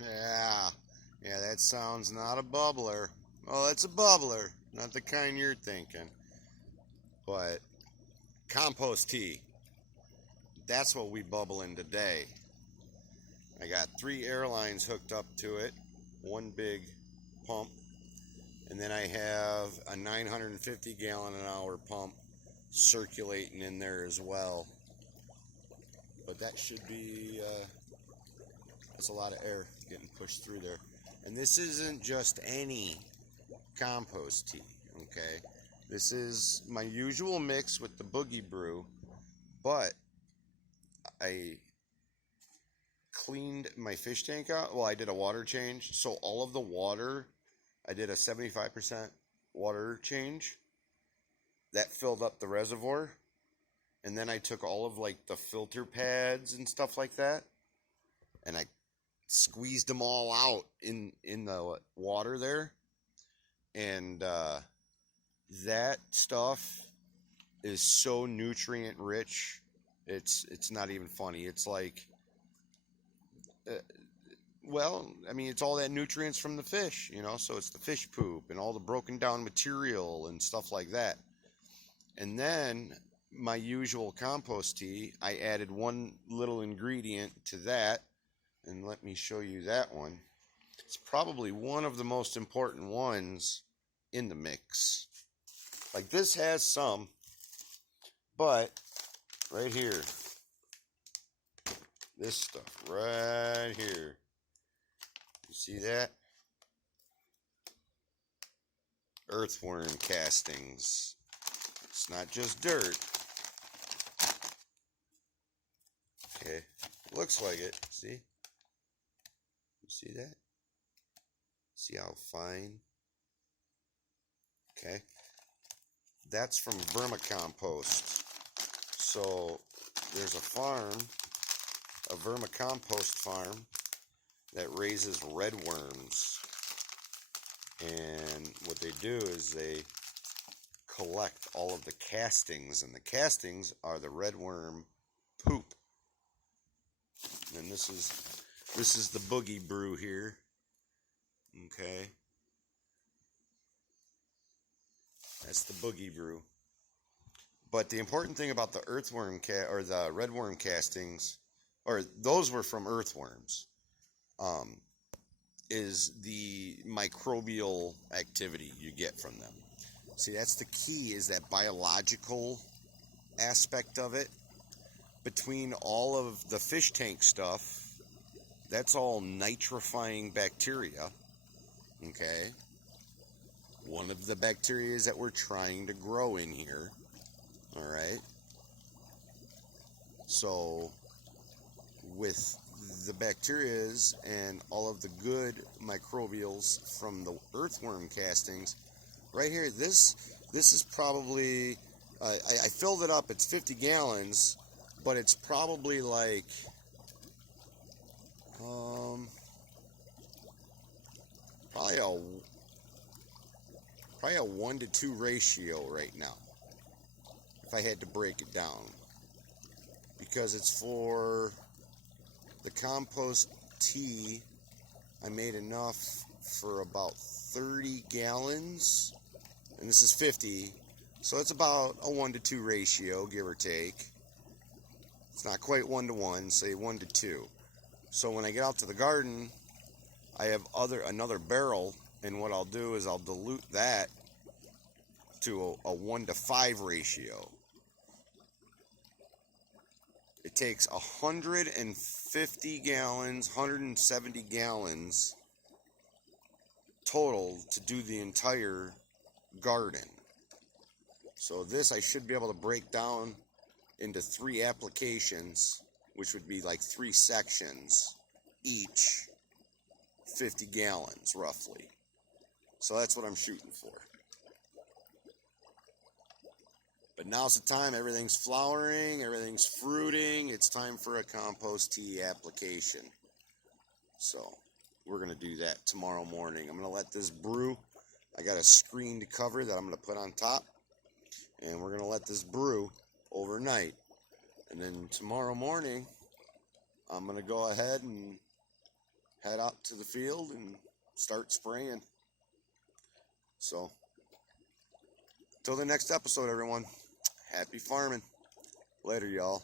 Yeah, yeah, that sounds not a bubbler. Oh, it's a bubbler, not the kind you're thinking. But compost tea, that's what we bubble in today. I got 3 airlines hooked up to it, one big pump, and then I have a 950 gallon an hour pump circulating in there as well. But that should be, that's a lot of air getting pushed through there. And this isn't just any compost tea, okay? This is my usual mix with the Boogie Brew, but I cleaned my fish tank out. Well, I did a water change, so all of the water, I did a 75% water change. That filled up the reservoir, and then I took all of like the filter pads and stuff like that, and I squeezed them all out in the water there, and that stuff is so nutrient rich. It's not even funny. It's like, uh, well, I mean, it's all that nutrients from the fish, you know. So it's the fish poop and all the broken down material and stuff like that. And then my usual compost tea, I added one little ingredient to that, and let me show you that one. It's probably one of the most important ones in the mix. Like this has some, but right here, this stuff right here, you see that? Earthworm castings. It's not just dirt. Okay, looks like it. See? You see that? See how fine? Okay. That's from vermicompost. So there's a farm, a vermicompost farm, that raises red worms. And what they do is they collect all of the castings, and the castings are the red worm poop. And this is the Boogie Brew here. Okay. That's the Boogie Brew. But the important thing about the or the red worm castings, or those were from earthworms, um, is the microbial activity you get from them. See, that's the key, is that biological aspect of it. Between all of the fish tank stuff, that's all nitrifying bacteria, okay? One of the bacteria that we're trying to grow in here, all right? So with the bacterias and all of the good microbials from the earthworm castings, right here, this is probably, I filled it up, it's 50 gallons, but it's probably like, probably a 1-to-2 ratio right now, if I had to break it down, because it's for the compost tea. I made enough for about 30 gallons, and this is 50, so it's about a 1-to-2 ratio, give or take. It's not quite 1-to-1, say 1-to-2. So when I get out to the garden, I have another barrel, and what I'll do is I'll dilute that to a 1-to-5 ratio. It takes 150 gallons, 170 gallons total to do the entire garden. So this I should be able to break down into 3 applications, which would be like 3 sections, each 50 gallons roughly. So that's what I'm shooting for. But now's the time, everything's flowering, everything's fruiting, it's time for a compost tea application. So we're going to do that tomorrow morning. I'm going to let this brew. I got a screened cover that I'm going to put on top, and we're going to let this brew overnight. And then tomorrow morning, I'm going to go ahead and head out to the field and start spraying. So, till the next episode, everyone, happy farming. Later, y'all.